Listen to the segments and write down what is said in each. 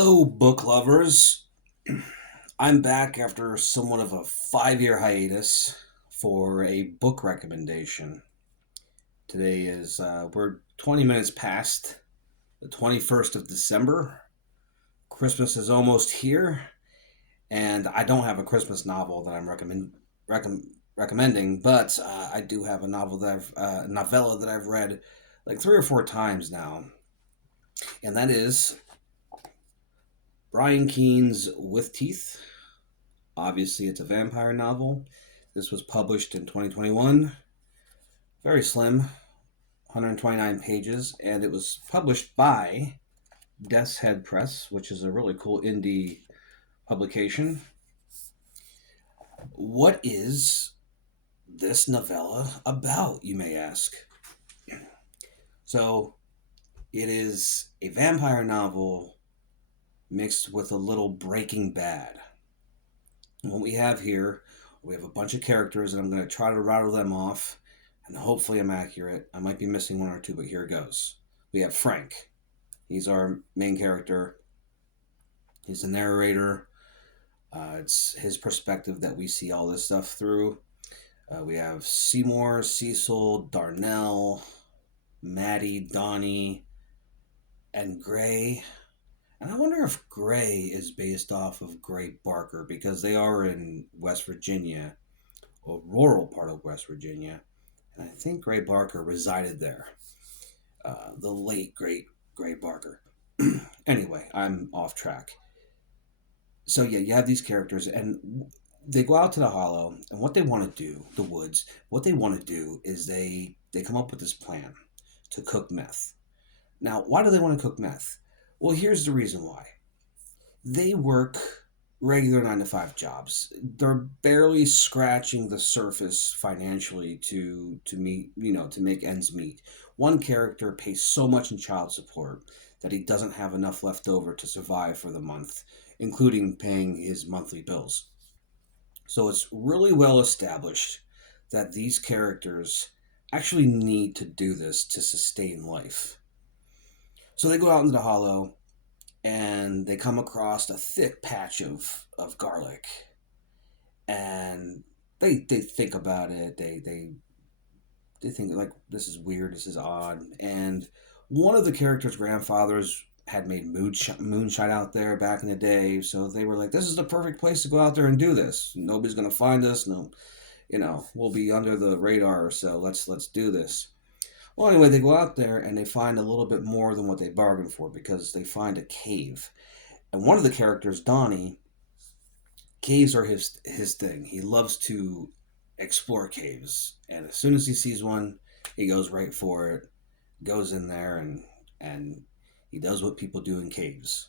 Hello, book lovers. I'm back after somewhat of a 5 year hiatus for a book recommendation. Today we're 20 minutes past the 21st of December. Christmas is almost here, and I don't have a Christmas novel that I'm recommending, but I do have a novella that I've read like 3 or 4 times now, and that is Brian Keene's With Teeth. Obviously, it's a vampire novel. This was published in 2021. Very slim, 129 pages, and it was published by Death's Head Press, which is a really cool indie publication. What is this novella about, you may ask? So, it is a vampire novel mixed with a little Breaking Bad. And what we have here, we have a bunch of characters, and I'm going to try to rattle them off, and hopefully I'm accurate. I might be missing one or two, but here it goes. We have Frank. He's our main character. He's the narrator. It's his perspective that we see all this stuff through. We have Seymour, Cecil, Darnell, Maddie, Donnie, and Gray. And I wonder if Gray is based off of Gray Barker because they are in West Virginia, a rural part of West Virginia. And I think Gray Barker resided there. The late, great Gray Barker. Anyway, I'm off track. So, yeah, you have these characters, and they go out to the hollow, and what they want to do, the woods, what they want to do is they come up with this plan to cook meth. Now, why do they want to cook meth? Well, here's the reason why. They work regular 9 to 5 jobs. They're barely scratching the surface financially to meet, to make ends meet. One character pays so much in child support that he doesn't have enough left over to survive for the month, including paying his monthly bills. So it's really well established that these characters actually need to do this to sustain life. So they go out into the hollow and they come across a thick patch of garlic, and they think about it. They think like, this is weird, this is odd. And one of the characters' grandfathers had made moonshine out there back in the day, so they were like, this is the perfect place to go out there and do this. Nobody's gonna find us. No, we'll be under the radar, so let's do this. Well, anyway, they go out there and they find a little bit more than what they bargained for because they find a cave. And one of the characters, Donnie, caves are his thing. He loves to explore caves, and as soon as he sees one, he goes right for it, goes in there, and he does what people do in caves.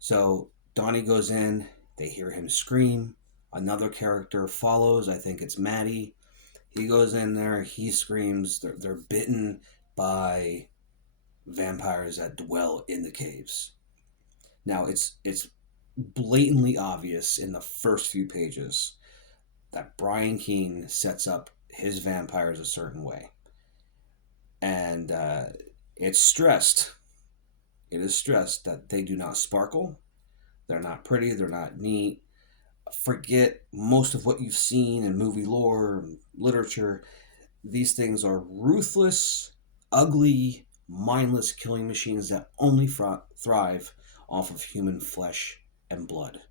So Donnie goes in. They hear him scream. Another character follows. I think it's Maddie. He goes in there, he screams. They're bitten by vampires that dwell in the caves. Now, it's blatantly obvious in the first few pages that Brian Keene sets up his vampires a certain way. And it's stressed. It is stressed that they do not sparkle, they're not pretty, they're not neat. Forget most of what you've seen in movie lore, literature. These things are ruthless, ugly, mindless killing machines that only thrive off of human flesh and blood.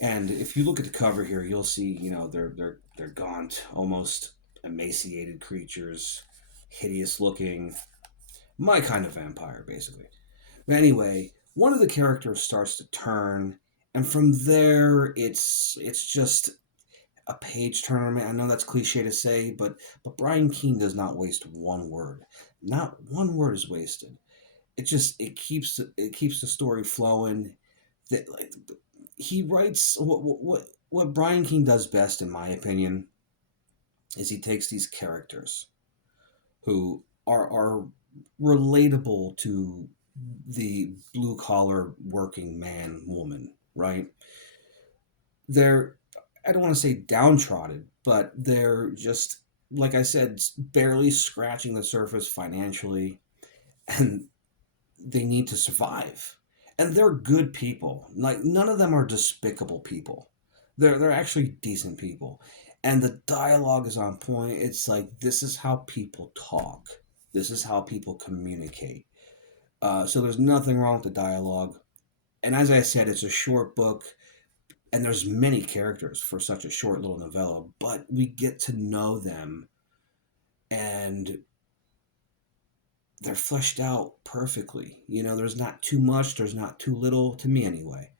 And if you look at the cover here, you'll see, they're gaunt, almost emaciated creatures, hideous looking, my kind of vampire, basically. But anyway, one of the characters starts to turn, and from there, it's just a page turner. I know that's cliche to say, but Brian Keene does not waste one word. Not one word is wasted. It keeps the story flowing. That like, he writes what Brian Keene does best, in my opinion, is he takes these characters who are relatable to the blue collar working man woman, right? They're, I don't want to say downtrodden, but they're just, like I said, barely scratching the surface financially, and they need to survive. And they're good people. Like, none of them are despicable people. They're actually decent people. And the dialogue is on point. It's like, this is how people talk. This is how people communicate. So there's nothing wrong with the dialogue. And as I said, it's a short book, and there's many characters for such a short little novella, but we get to know them, and they're fleshed out perfectly. You know, there's not too much, there's not too little, to me anyway.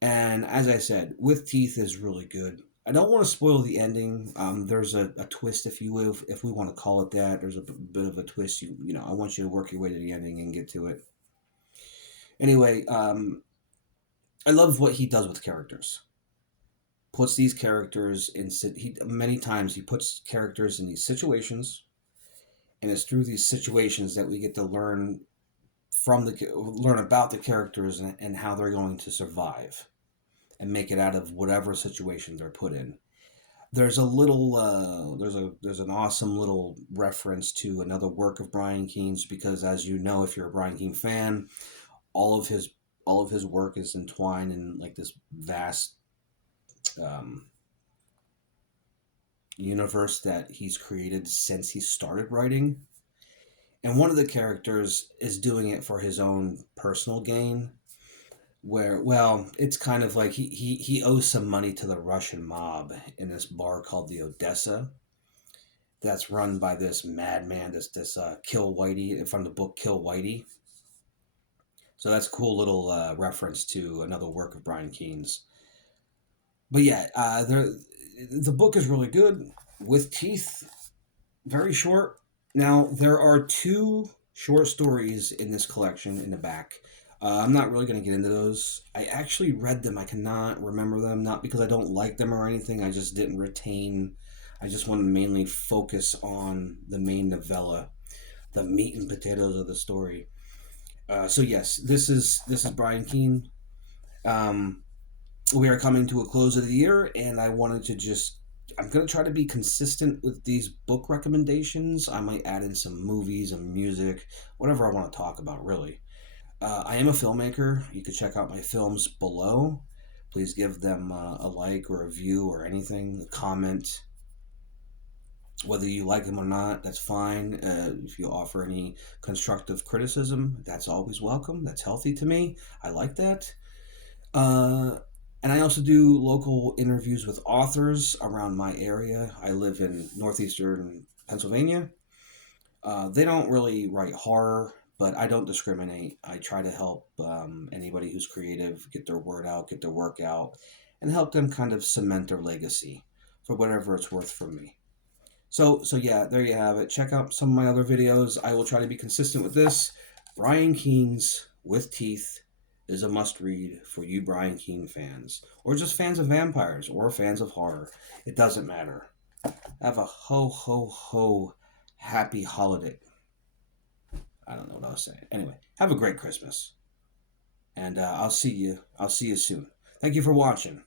And as I said, With Teeth is really good. I don't want to spoil the ending. There's a twist, if you will, if we want to call it that. There's a bit of a twist. I want you to work your way to the ending and get to it. Anyway, I love what he does with characters. Puts these characters in. Many times he puts characters in these situations, and it's through these situations that we get to learn about the characters, and how they're going to survive and make it out of whatever situation they're put in. There's a little there's an awesome little reference to another work of Brian Keene's, because, as you know, if you're a Brian Keene fan, all of his all of his work is entwined in like this vast um, universe that he's created since he started writing. And one of the characters is doing it for his own personal gain, where, well, it's kind of like he owes some money to the Russian mob in this bar called the Odessa, that's run by this madman, this Kill Whitey, from the book Kill Whitey. So that's a cool little reference to another work of Brian Keene's. But yeah, the book is really good. With Teeth, very short. Now, there are two short stories in this collection in the back. I'm not really going to get into those. I actually read them. I cannot remember them, not because I don't like them or anything. I just didn't retain. I just wanted to mainly focus on the main novella, the meat and potatoes of the story. So yes, this is Brian Keene. Um, we are coming to a close of the year, and I wanted to just. I'm going to try to be consistent with these book recommendations. I might add in some movies and music, whatever I want to talk about, really. I am a filmmaker. You can check out my films below. Please give them a like or a view or anything, a comment. Whether you like them or not, that's fine. If you offer any constructive criticism, that's always welcome. That's healthy to me. I like that. Uh, and I also do local interviews with authors around my area. I live in northeastern Pennsylvania. They don't really write horror, but I don't discriminate. I try to help anybody who's creative get their word out, get their work out, and help them kind of cement their legacy for whatever it's worth from me. So yeah, there you have it. Check out some of my other videos. I will try to be consistent with this. Brian Keene's With Teeth is a must-read for you Brian Keene fans, or just fans of vampires, or fans of horror. It doesn't matter. Have a ho ho ho happy holiday. I don't know what I was saying. Anyway, have a great Christmas, and I'll see you. I'll see you soon. Thank you for watching.